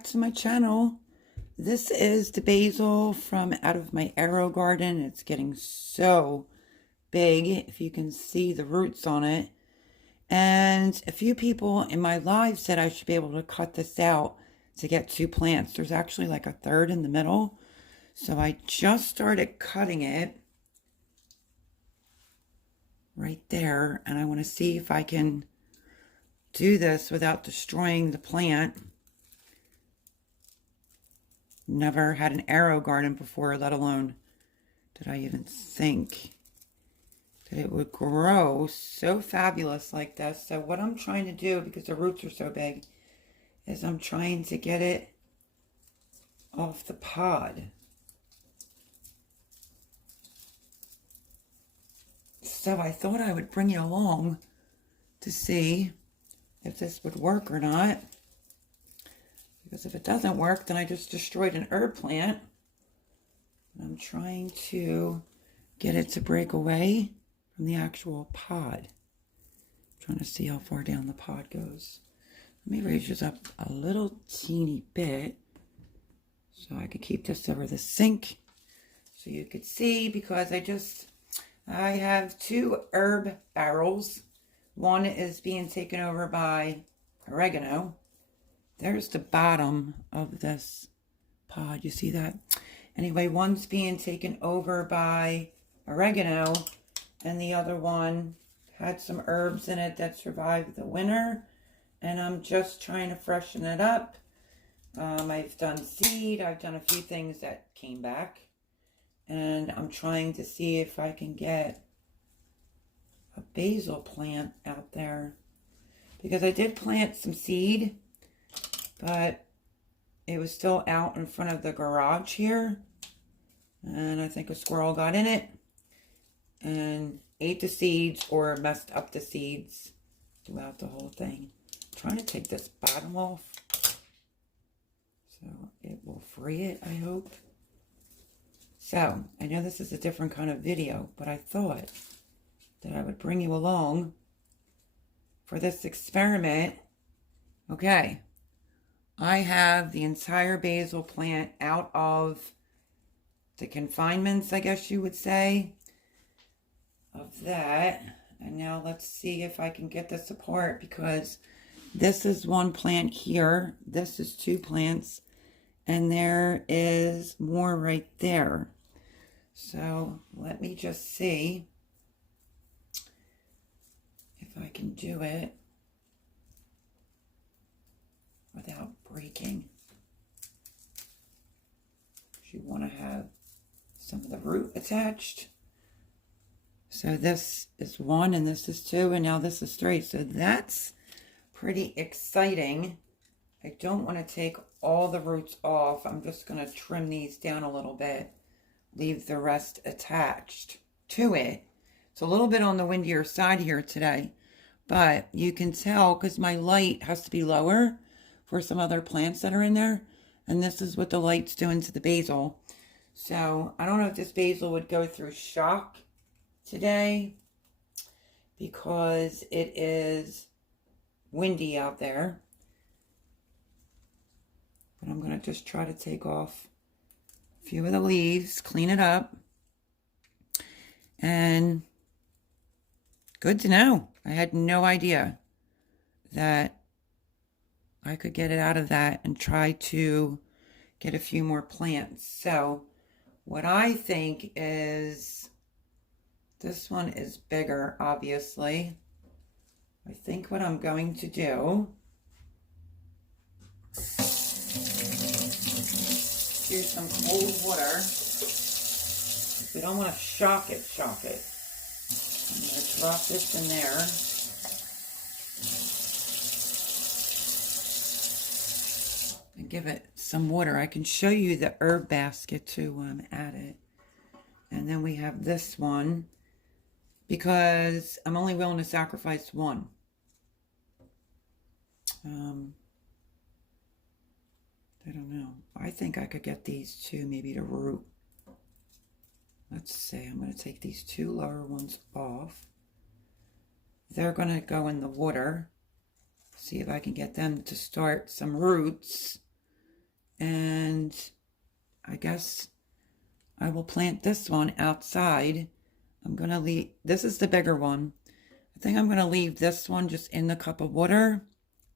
back to my channel. This is the basil from out of my Aero garden. It's getting so big, if you can see the roots on it. And a few people in my live said I should be able to cut this out to get 2 plants. There's actually like a third in the middle. So I just started cutting it right there. And I want to see if I can do this without destroying the plant. Never had an Aero garden before, let alone did I even think that it would grow so fabulous like this. So what I'm trying to do, because the roots are so big, is I'm trying to get it off the pod. So I thought I would bring you along to see if this would work or not. Because if it doesn't work, then I just destroyed an herb plant. I'm trying to get it to break away from the actual pod. I'm trying to see how far down the pod goes. Let me raise this up a little teeny bit so I could keep this over the sink so you could see, because I have 2 herb barrels. One is being taken over by oregano. There's the bottom of this pod. You see that? Anyway, one's being taken over by oregano, and the other one had some herbs in it that survived the winter, and I'm just trying to freshen it up. I've done seed. I've done a few things that came back, and I'm trying to see if I can get a basil plant out there, because I did plant some seed, but it was still out in front of the garage here, and I think a squirrel got in it and ate the seeds or messed up the seeds throughout the whole thing. I'm trying to take this bottom off so it will free it, I hope. So I know this is a different kind of video, but I thought that I would bring you along for this experiment. Okay, I have the entire basil plant out of the confinements, I guess you would say, of that. And now let's see if I can get this apart, because this is one plant here, this is 2 plants, and there is more right there. So let me just see if I can do it without breaking. You want to have some of the root attached. So this is 1 and this is 2, and now this is 3. So that's pretty exciting. I don't want to take all the roots off. I'm just going to trim these down a little bit, leave the rest attached to it. It's a little bit on the windier side here today, but you can tell because my light has to be lower for some other plants that are in there, and this is what the light's doing to the basil. So I don't know if this basil would go through shock today, because it is windy out there. But I'm going to just try to take off a few of the leaves, clean it up, and good to know. I had no idea that I could get it out of that and try to get a few more plants. So what I think is, this one is bigger, obviously. I think what I'm going to do, use some cold water. If we don't want to shock it. I'm going to drop this in there. And give it some water. I can show you the herb basket too while I'm at it. And then we have this one, because I'm only willing to sacrifice 1. I don't know. I think I could get these 2 maybe to root. Let's see. I'm going to take these 2 lower ones off. They're going to go in the water. See if I can get them to start some roots. And I guess I will plant this one outside. I'm going to leave, this is the bigger one. I think I'm going to leave this one just in the cup of water.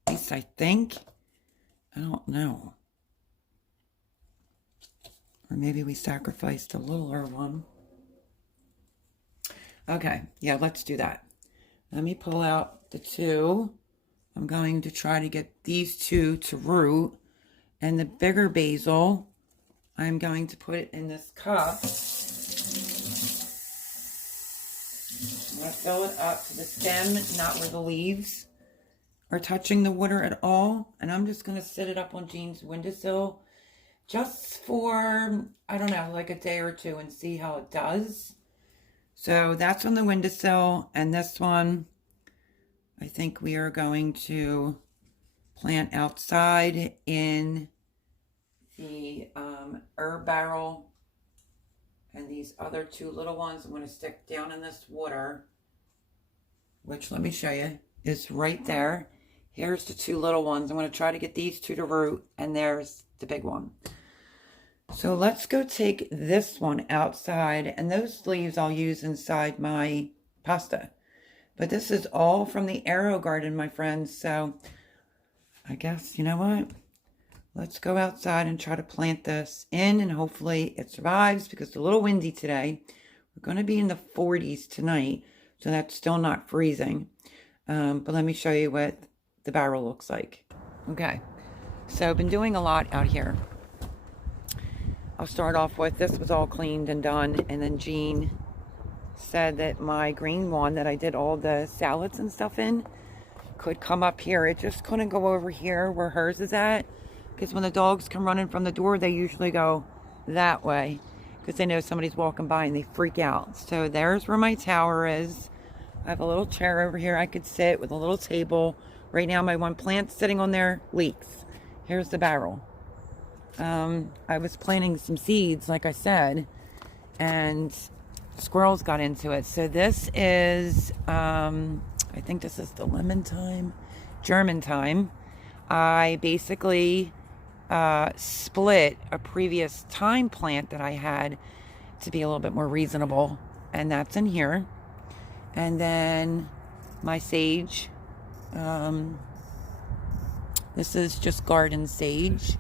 At least I think. I don't know. Or maybe we sacrificed the littler one. Okay, yeah, let's do that. Let me pull out the two. I'm going to try to get these two to root. And the bigger basil, I'm going to put it in this cup. I'm going to fill it up to the stem, not where the leaves are touching the water at all. And I'm just going to sit it up on Jean's windowsill just for, I don't know, like a day or two and see how it does. So that's on the windowsill. And this one, I think we are going to plant outside in the herb barrel. And these other two little ones I'm going to stick down in this water, which, let me show you, is right there. Here's the two little ones. I'm going to try to get these two to root, and there's the big one. So let's go take this one outside, and those leaves I'll use inside my pasta. But this is all from the Aero garden, my friends, so I guess, you know what? Let's go outside and try to plant this in, and hopefully it survives because it's a little windy today. We're going to be in the 40s tonight, so that's still not freezing. But let me show you what the barrel looks like. Okay, so I've been doing a lot out here. I'll start off with, this was all cleaned and done, and then Jean said that my green one that I did all the salads and stuff in could come up here. It just couldn't go over here where hers is at, because when the dogs come running from the door, they usually go that way because they know somebody's walking by and they freak out. So there's where my tower is. I have a little chair over here I could sit with a little table. Right now my one plant sitting on there leaks. Here's the barrel. I was planting some seeds, like I said, and squirrels got into it. So this is, I think this is the lemon thyme, German thyme. I basically split a previous thyme plant that I had to be a little bit more reasonable, and that's in here. And then my sage, this is just garden sage.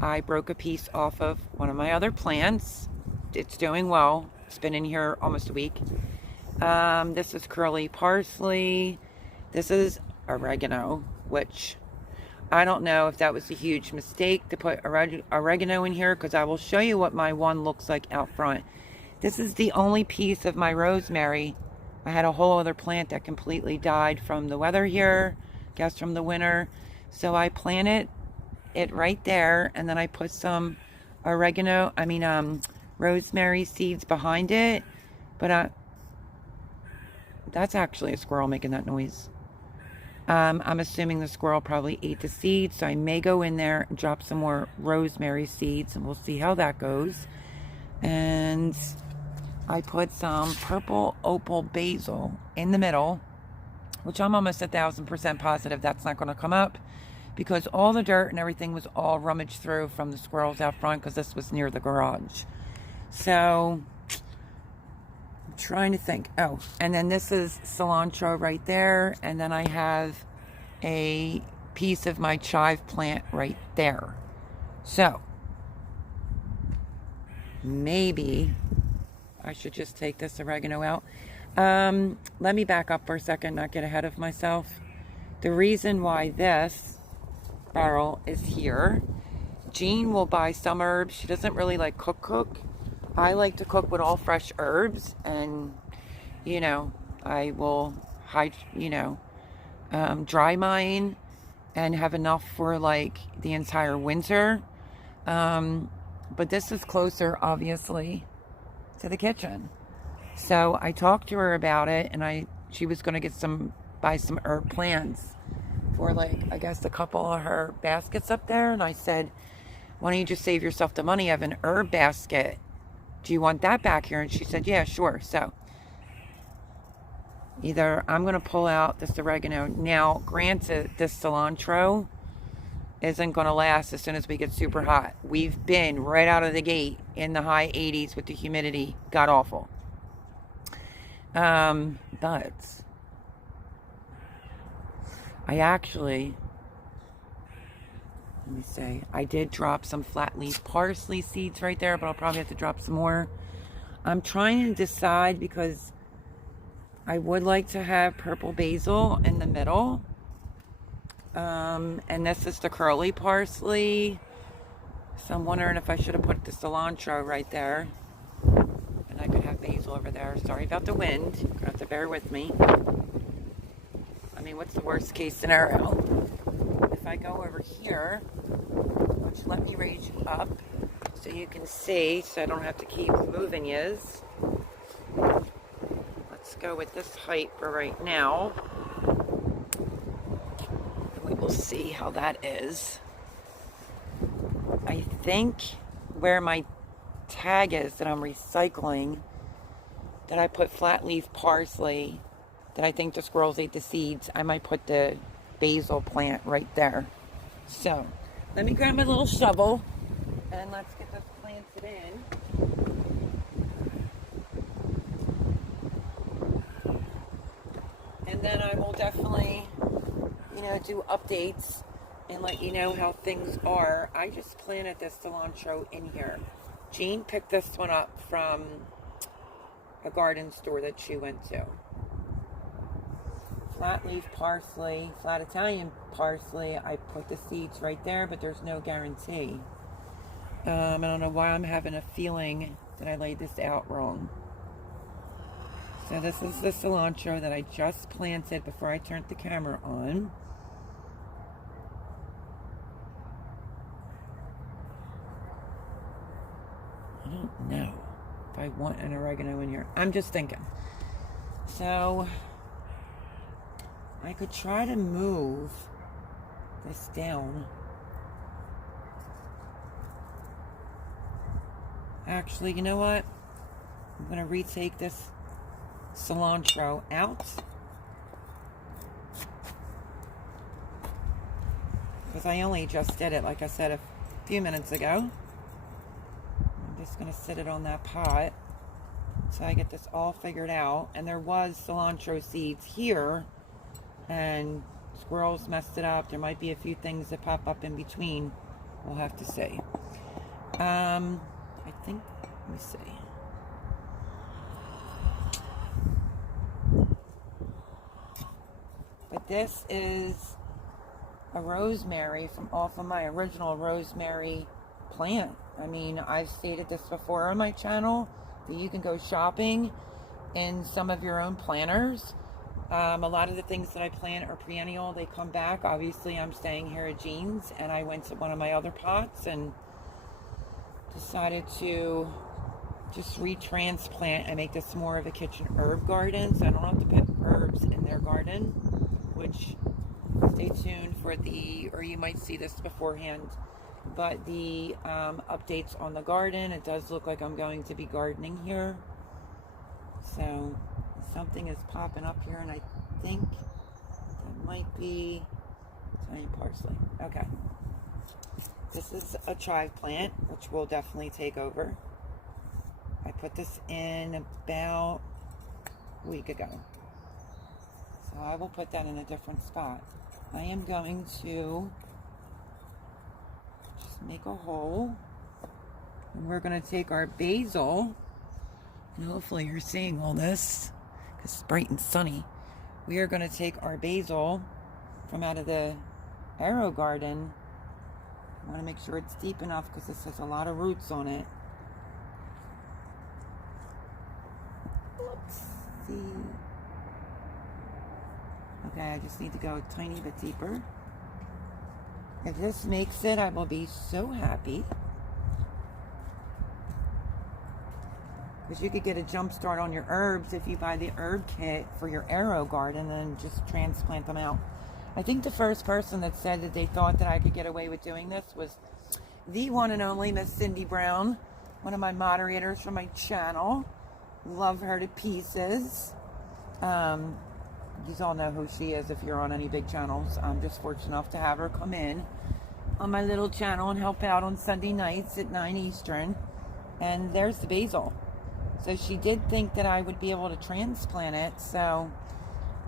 I broke a piece off of one of my other plants. It's doing well. It's been in here almost a week. This is curly parsley. This is oregano, which I don't know if that was a huge mistake to put oregano in here, because I will show you what my one looks like out front. This is the only piece of my rosemary. I had a whole other plant that completely died from the weather here, guess from the winter. So I planted it right there, and then I put some rosemary seeds behind it. But that's actually a squirrel making that noise. I'm assuming the squirrel probably ate the seeds, so I may go in there and drop some more rosemary seeds, and we'll see how that goes. And I put some purple opal basil in the middle, which I'm almost 1,000% positive that's not going to come up, because all the dirt and everything was all rummaged through from the squirrels out front, because this was near the garage. So I'm trying to think. Oh, and then this is cilantro right there, and then I have a piece of my chive plant right there. So maybe I should just take this oregano out. Let me back up for a second, not get ahead of myself. The reason why this barrel is here, Jean will buy some herbs. She doesn't really like cook. I like to cook with all fresh herbs, and I will dry mine and have enough for like the entire winter. But this is closer, obviously, to the kitchen. So I talked to her about it, and she was going to buy some herb plants for, like, I guess a couple of her baskets up there. And I said, why don't you just save yourself the money of an herb basket? Do you want that back here? And she said, yeah, sure. So either I'm going to pull out this oregano. Now, granted, this cilantro, isn't going to last as soon as we get super hot. We've been right out of the gate in the high 80s with the humidity. God awful. But I actually, let me say, I did drop some flat leaf parsley seeds right there, but I'll probably have to drop some more. I'm trying to decide because I would like to have purple basil in the middle. And this is the curly parsley. So I'm wondering if I should have put the cilantro right there. And I could have basil over there. Sorry about the wind. You're gonna have to bear with me. I mean, what's the worst case scenario? If I go over here, which let me raise you up so you can see, so I don't have to keep moving yous. Let's go with this height for right now. And we will see how that is. I think where my tag is that I'm recycling, that I put flat leaf parsley, that I think the squirrels ate the seeds, I might put the basil plant right there. So let me grab my little shovel and let's get this planted in. And then I will definitely, do updates and let you know how things are. I just planted this cilantro in here. Jean picked this one up from a garden store that she went to. Flat leaf parsley, flat Italian parsley, I put the seeds right there, but there's no guarantee. I don't know why I'm having a feeling that I laid this out wrong. So this is the cilantro that I just planted before I turned the camera on. I don't know if I want an oregano in here. I'm just thinking. So I could try to move this down. Actually, you know what? I'm going to retake this cilantro out. Because I only just did it, like I said, a few minutes ago. I'm just going to sit it on that pot so I get this all figured out. And there was cilantro seeds here, and squirrels messed it up. There might be a few things that pop up in between. We'll have to see. I think, let me see. But this is a rosemary from off of my original rosemary plant. I mean, I've stated this before on my channel, that you can go shopping in some of your own planters. A lot of the things that I plant are perennial. They come back. Obviously, I'm staying here at Jean's, and I went to one of my other pots and decided to just retransplant and make this more of a kitchen herb garden, so I don't have to put herbs in their garden, which, stay tuned for or you might see this beforehand, but the updates on the garden. It does look like I'm going to be gardening here. So something is popping up here, and I think that might be Italian parsley. Okay. This is a chive plant, which will definitely take over. I put this in about a week ago. So I will put that in a different spot. I am going to just make a hole. And we're going to take our basil. And hopefully you're seeing all this, because it's bright and sunny. We are going to take our basil from out of the Aero garden. I want to make sure it's deep enough because this has a lot of roots on it. Let's see. Okay, I just need to go a tiny bit deeper. If this makes it, I will be so happy. Because you could get a jump start on your herbs if you buy the herb kit for your Aero garden and just transplant them out. I think the first person that said that they thought that I could get away with doing this was the one and only Miss Cindy Brown, one of my moderators from my channel. Love her to pieces. You all know who she is if you're on any big channels. I'm just fortunate enough to have her come in. on my little channel and help out on Sunday nights at 9 Eastern. And there's the basil. So she did think that I would be able to transplant it. So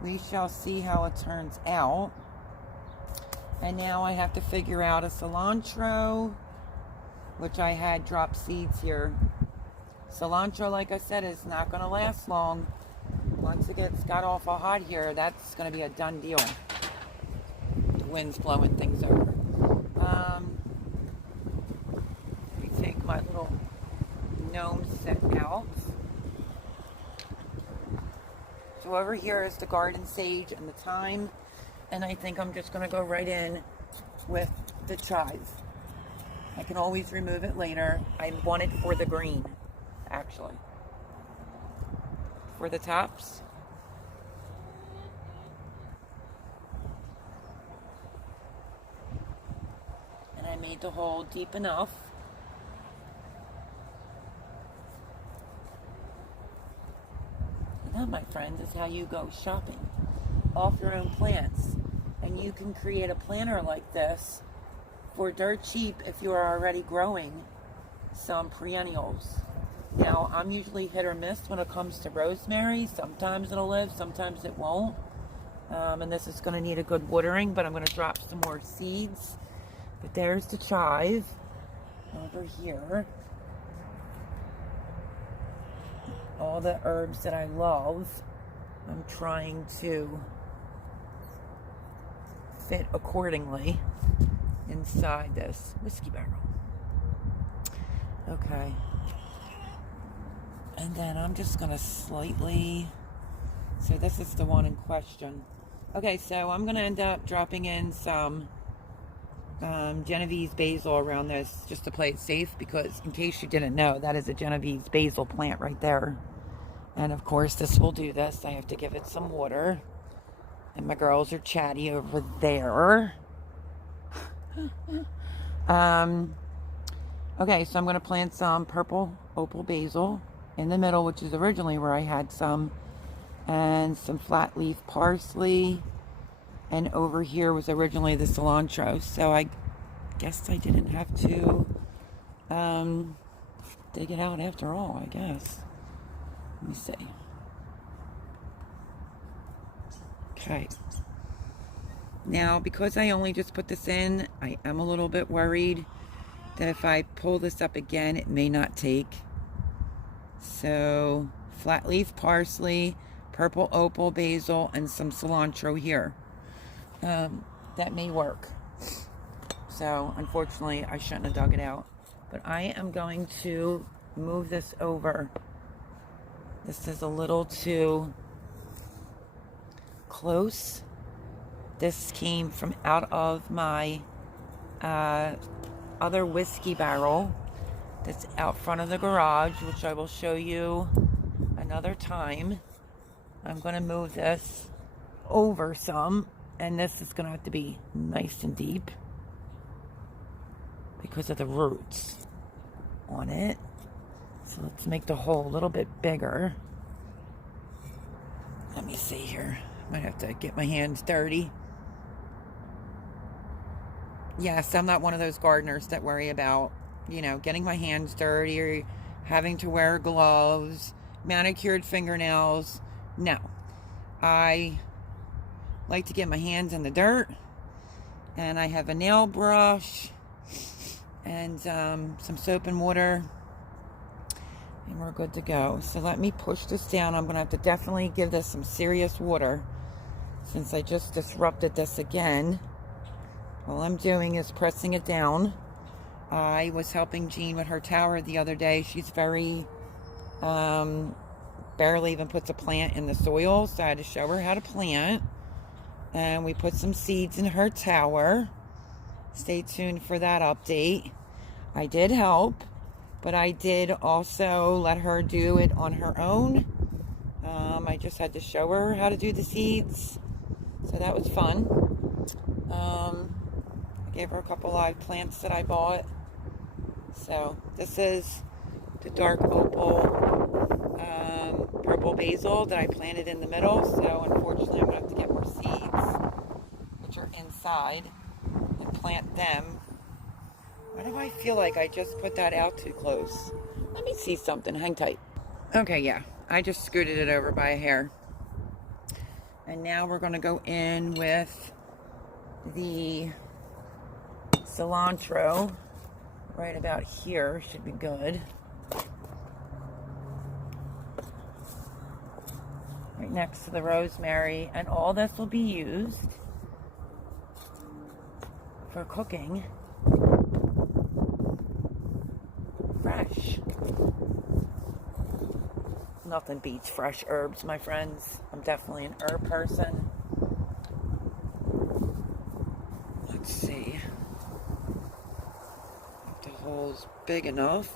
we shall see how it turns out. And now I have to figure out a cilantro, which I had dropped seeds here. Cilantro, like I said, is not going to last long. Once it got awful hot here, that's going to be a done deal. The wind's blowing things over. Let me take my little gnome set out. So over here is the garden sage and the thyme. And I think I'm just going to go right in with the chives. I can always remove it later. I want it for the green, actually. For the tops. And I made the hole deep enough. And that, my friends, is how you go shopping off your own plants. And you can create a planter like this for dirt cheap if you are already growing some perennials. Now, I'm usually hit or miss when it comes to rosemary. Sometimes it'll live, sometimes it won't. And this is going to need a good watering, but I'm going to drop some more seeds. But there's the chive over here. All the herbs that I love, I'm trying to fit accordingly inside this whiskey barrel. Okay. And then I'm just going to slightly... So this is the one in question. Okay, so I'm going to end up dropping in some Genovese basil around this just to play it safe, because in case you didn't know, that is a Genovese basil plant right there. And of course this will do this. I have to give it some water. And my girls are chatty over there. Okay, so I'm going to plant some purple opal basil in the middle, which is originally where I had some. And some flat leaf parsley. And over here was originally the cilantro. So I guess I didn't have to dig it out after all, I guess. Let me see. Okay. Now, because I only just put this in, I am a little bit worried that if I pull this up again, it may not take. So, flat leaf parsley, purple opal basil, and some cilantro here. That may work. So, unfortunately, I shouldn't have dug it out. But I am going to move this over. This is a little too close. This came from out of my other whiskey barrel that's out front of the garage, which I will show you another time. I'm going to move this over some, and this is going to have to be nice and deep because of the roots on it. So let's make the hole a little bit bigger. Let me see here. Might have to get my hands dirty. Yes, I'm not one of those gardeners that worry about, getting my hands dirty or having to wear gloves, manicured fingernails. No. I like to get my hands in the dirt, and I have a nail brush and some soap and water, and we're good to go. So let me push this down. I'm going to have to definitely give this some serious water since I just disrupted this again. All I'm doing is pressing it down. I was helping Jean with her tower the other day. She's very, barely even puts a plant in the soil, so I had to show her how to plant. And we put some seeds in her tower. Stay tuned for that update. I did help, but I did also let her do it on her own. I just had to show her how to do the seeds, so that was fun. I gave her a couple live plants that I bought. So this is the dark opal purple basil that I planted in the middle. So unfortunately I'm going to have to get more seeds, which are inside, and plant them Why do I feel like I just put that out too close? Let me see something. Hang tight. Okay, yeah. I just scooted it over by a hair. And now we're going to go in with the cilantro right about here. Should be good. Right next to the rosemary. And all this will be used for cooking fresh. Nothing beats fresh herbs, my friends. I'm definitely an herb person. Let's see if the hole's big enough.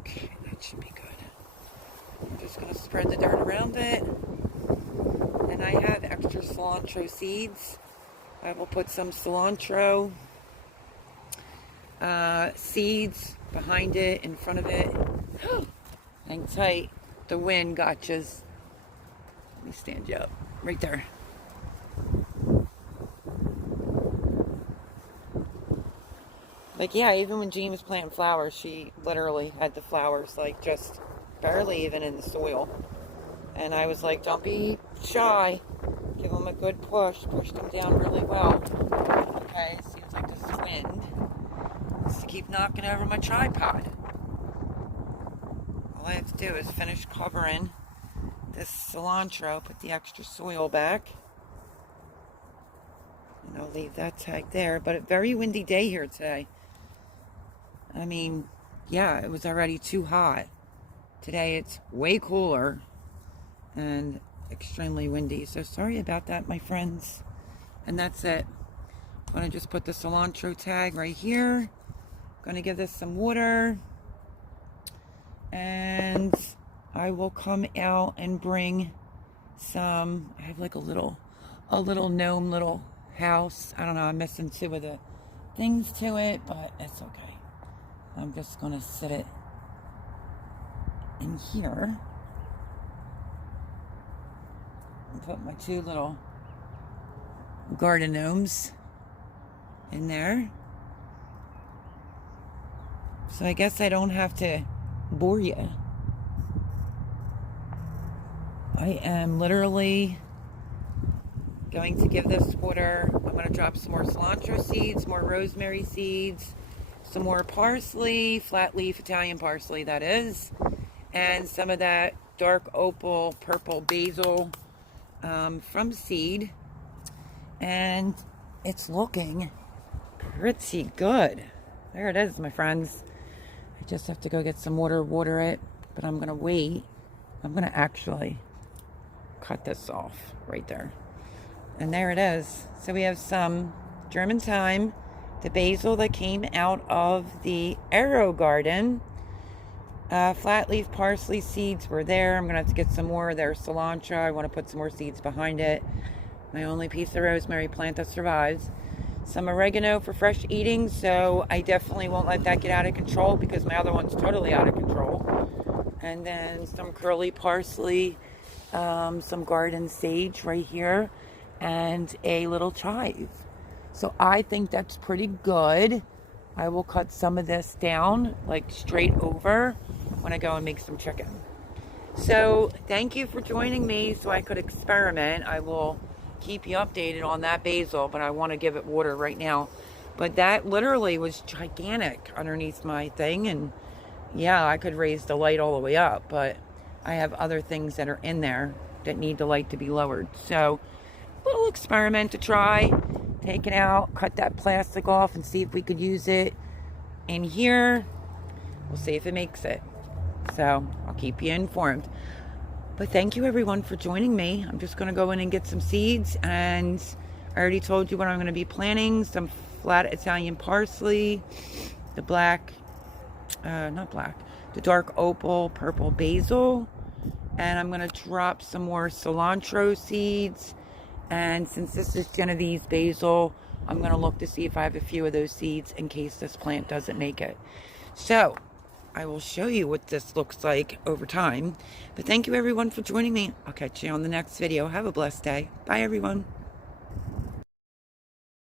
Okay, that should be good. I'm just going to spread the dirt around it. And I have extra cilantro seeds. I will put some cilantro seeds behind it, in front of it. Hang tight. The wind got you. Let me stand you up. Right there. Like, yeah, even when Jean was planting flowers, she literally had the flowers, like, just barely even in the soil. And I was like, don't be shy. Give them a good push. Push them down really well. Okay, seems like this wind is to keep knocking over my tripod. All I have to do is finish covering this cilantro, put the extra soil back. And I'll leave that tag there. But a very windy day here today. I mean, yeah, it was already too hot. Today it's way cooler and extremely windy. So sorry about that, my friends. And that's it. I'm going to just put the cilantro tag right here. Going to give this some water. And I will come out and bring some, I have like a little gnome little house. I don't know, I'm missing two of the things to it, but it's okay. I'm just going to sit it in here. And put my two little garden gnomes in there. So I guess I don't have to bore you. I am literally going to give this water. I'm going to drop some more cilantro seeds, more rosemary seeds, some more parsley, flat leaf Italian parsley that is, and some of that dark opal purple basil from seed. And it's looking pretty good. There it is, my friends. I just have to go get some water it, but I'm going to wait. I'm going to actually cut this off right there. And there it is. So we have some German thyme, the basil that came out of the Aero garden. Flat leaf parsley seeds were there. I'm going to have to get some more. There's cilantro. I want to put some more seeds behind it. My only piece of rosemary plant that survives. Some oregano for fresh eating, so I definitely won't let that get out of control because my other one's totally out of control. And then some curly parsley, some garden sage right here, and a little chive. So I think that's pretty good. I will cut some of this down, like straight over, when I go and make some chicken. So thank you for joining me so I could experiment. I will keep you updated on that basil, but I want to give it water right now. But that literally was gigantic underneath my thing, and yeah, I could raise the light all the way up, but I have other things that are in there that need the light to be lowered. So little experiment to try. Take it out, cut that plastic off, and see if we could use it in here. We'll see if it makes it. So I'll keep you informed. But thank you everyone for joining me. I'm just going to go in and get some seeds, and I already told you what I'm going to be planting. Some flat Italian parsley, the the dark opal purple basil, and I'm going to drop some more cilantro seeds. And since this is Genevieve's basil, I'm going to look to see if I have a few of those seeds in case this plant doesn't make it. So I will show you what this looks like over time. But thank you everyone for joining me. I'll catch you on the next video. Have a blessed day. Bye everyone.